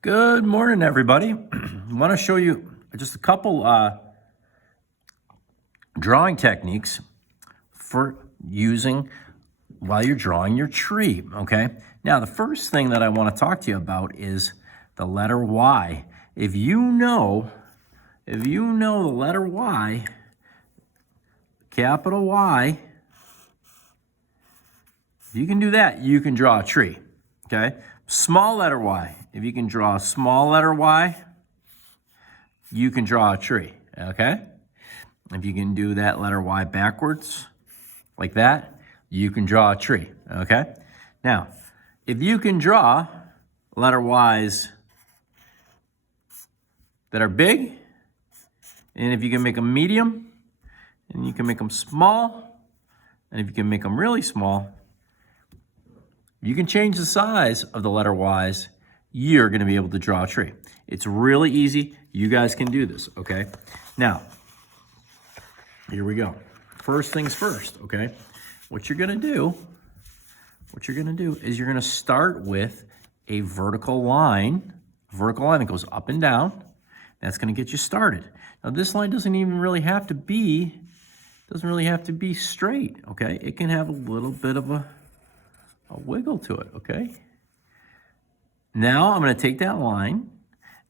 Good morning, everybody. I want to show you just a couple drawing techniques for using while you're drawing your tree, okay? Now, the first thing that I want to talk to you about is the letter Y. If you know the letter Y, capital Y, if you can do that, you can draw a tree, okay? Small letter Y. If you can draw a small letter Y, you can draw a tree, okay? If you can do that letter Y backwards, like that, you can draw a tree, okay? Now, if you can draw letter Ys that are big, and if you can make them medium, and you can make them small, and if you can make them really small, you can change the size of the letter Ys, you're gonna be able to draw a tree. It's really easy. You guys can do this, okay? Now, here we go. First things first, okay? What you're gonna do is you're gonna start with a vertical line that goes up and down. That's gonna get you started. Now this line doesn't really have to be straight, okay? It can have a little bit of a wiggle to it, okay? Now I'm gonna take that line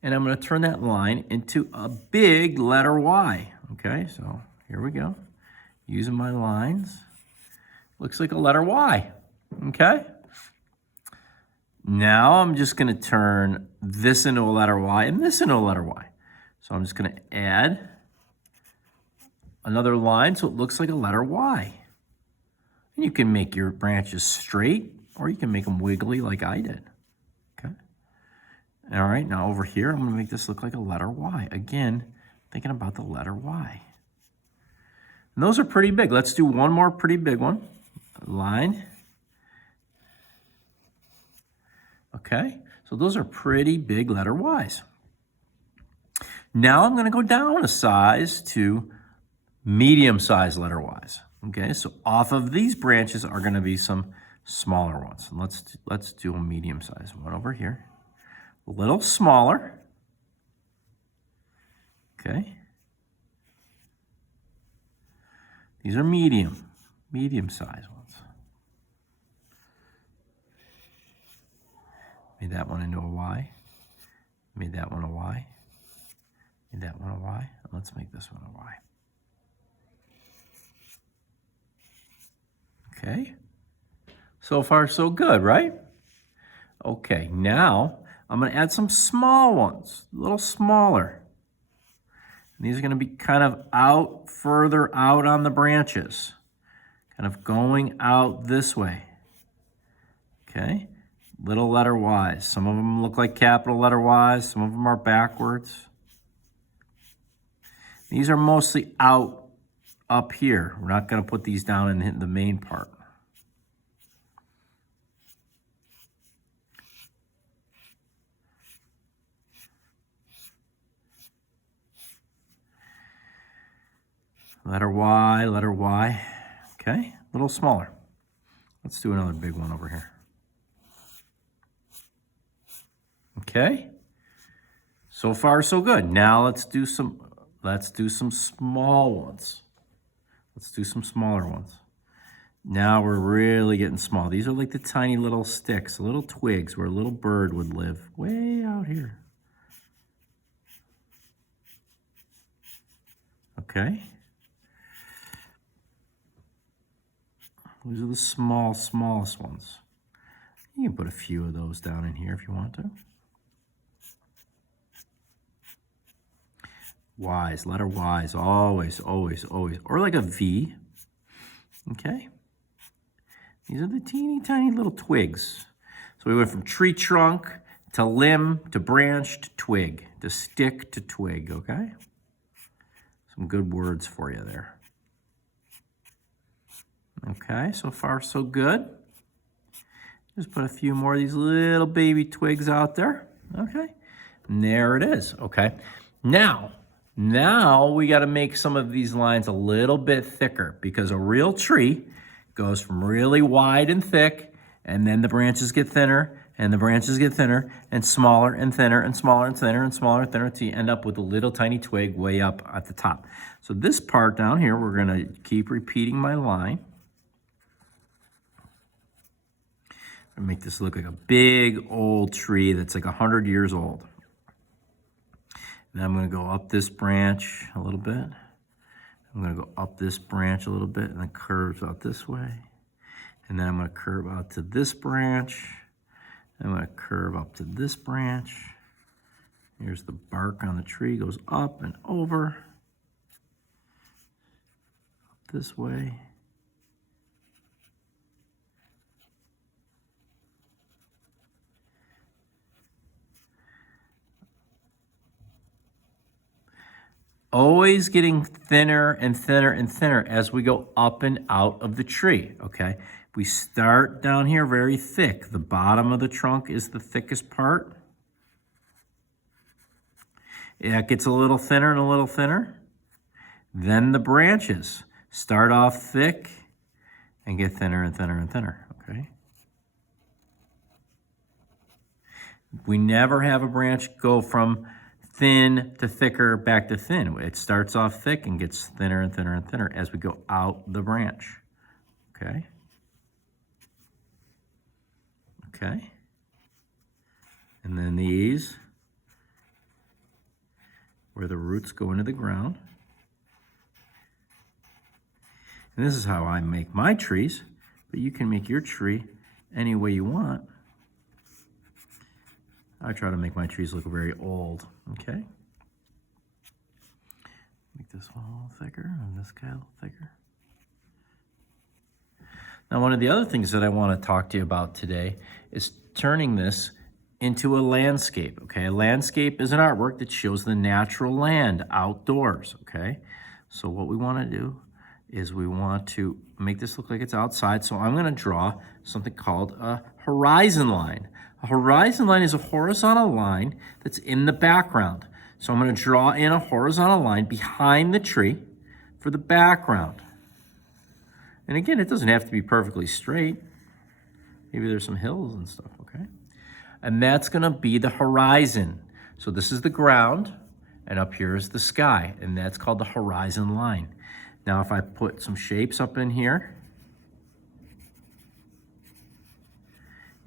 and I'm gonna turn that line into a big letter Y, okay? So here we go. Using my lines. Looks like a letter Y, okay? Now I'm just gonna turn this into a letter Y and this into a letter Y. So I'm just gonna add another line so it looks like a letter Y. And you can make your branches straight or you can make them wiggly like I did, okay? All right, now over here, I'm gonna make this look like a letter Y. Again, thinking about the letter Y. And those are pretty big. Let's do one more pretty big one. Line. Okay, so those are pretty big letter Ys. Now I'm gonna go down a size to medium-sized letter Ys. Okay, so off of these branches are gonna be some smaller ones. Let's do a medium-sized one over here. A little smaller. Okay. These are medium-sized ones. Made that one into a Y. Made that one a Y. Made that one a Y. Let's make this one a Y. Okay. So far, so good, right? Okay, now I'm going to add some small ones, a little smaller. And these are going to be kind of further out on the branches, kind of going out this way. Okay, little letter Ys. Some of them look like capital letter Ys, some of them are backwards. These are mostly out up here. We're not going to put these down in the main part. Letter Y, okay, a little smaller. Let's do another big one over here. Okay, so far so good. Now let's do some small ones. Let's do some smaller ones. Now we're really getting small. These are like the tiny little sticks, the little twigs where a little bird would live way out here. Okay. These are the smallest ones. You can put a few of those down in here if you want to. Ys, letter Ys, always. Or like a V, okay? These are the teeny tiny little twigs. So we went from tree trunk to limb to branch to twig, to stick to twig, okay? Some good words for you there. Okay, so far so good. Just put a few more of these little baby twigs out there. Okay, and there it is. Okay, now we got to make some of these lines a little bit thicker because a real tree goes from really wide and thick, and then the branches get thinner, and the branches get thinner and smaller and thinner and smaller and thinner and smaller and thinner until you end up with a little tiny twig way up at the top. So this part down here, we're going to keep repeating my line. I'm going to make this look like a big old tree that's like 100 years old. And I'm going to go up this branch a little bit. I'm going to go up this branch a little bit and then curves out this way. And then I'm going to curve out to this branch. I'm going to curve up to this branch. Here's the bark on the tree, goes up and over. Up this way. Always getting thinner and thinner and thinner as we go up and out of the tree, okay? We start down here very thick. The bottom of the trunk is the thickest part. It gets a little thinner and a little thinner. Then the branches start off thick and get thinner and thinner and thinner, okay? We never have a branch go from thin to thicker back to thin. It starts off thick and gets thinner and thinner and thinner as we go out the branch, okay? Okay. And then these, where the roots go into the ground. And this is how I make my trees, but you can make your tree any way you want. I try to make my trees look very old, okay? Make this one a little thicker and this guy a little thicker. Now, one of the other things that I want to talk to you about today is turning this into a landscape, okay? A landscape is an artwork that shows the natural land outdoors, okay? So what we want to do is we want to make this look like it's outside. So I'm going to draw something called a horizon line. A horizon line is a horizontal line that's in the background. So I'm going to draw in a horizontal line behind the tree for the background. And again, it doesn't have to be perfectly straight. Maybe there's some hills and stuff, okay? And that's going to be the horizon. So this is the ground, and up here is the sky, and that's called the horizon line. Now, if I put some shapes up in here,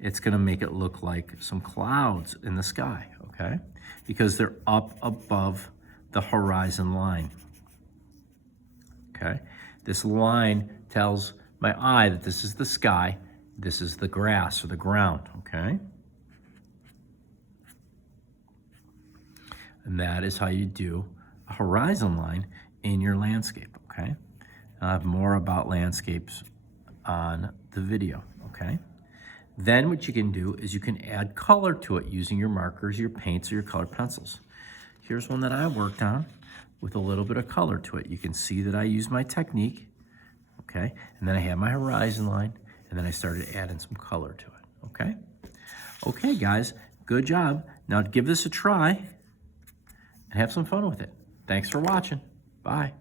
it's going to make it look like some clouds in the sky, okay? Because they're up above the horizon line, okay? This line tells my eye that this is the sky, this is the grass or the ground, okay? And that is how you do a horizon line in your landscape, okay? I'll have more about landscapes on the video, okay? Then what you can do is you can add color to it using your markers, your paints, or your colored pencils. Here's one that I worked on with a little bit of color to it. You can see that I used my technique, okay? And then I had my horizon line, and then I started adding some color to it, okay? Okay, guys, good job. Now give this a try and have some fun with it. Thanks for watching. Bye.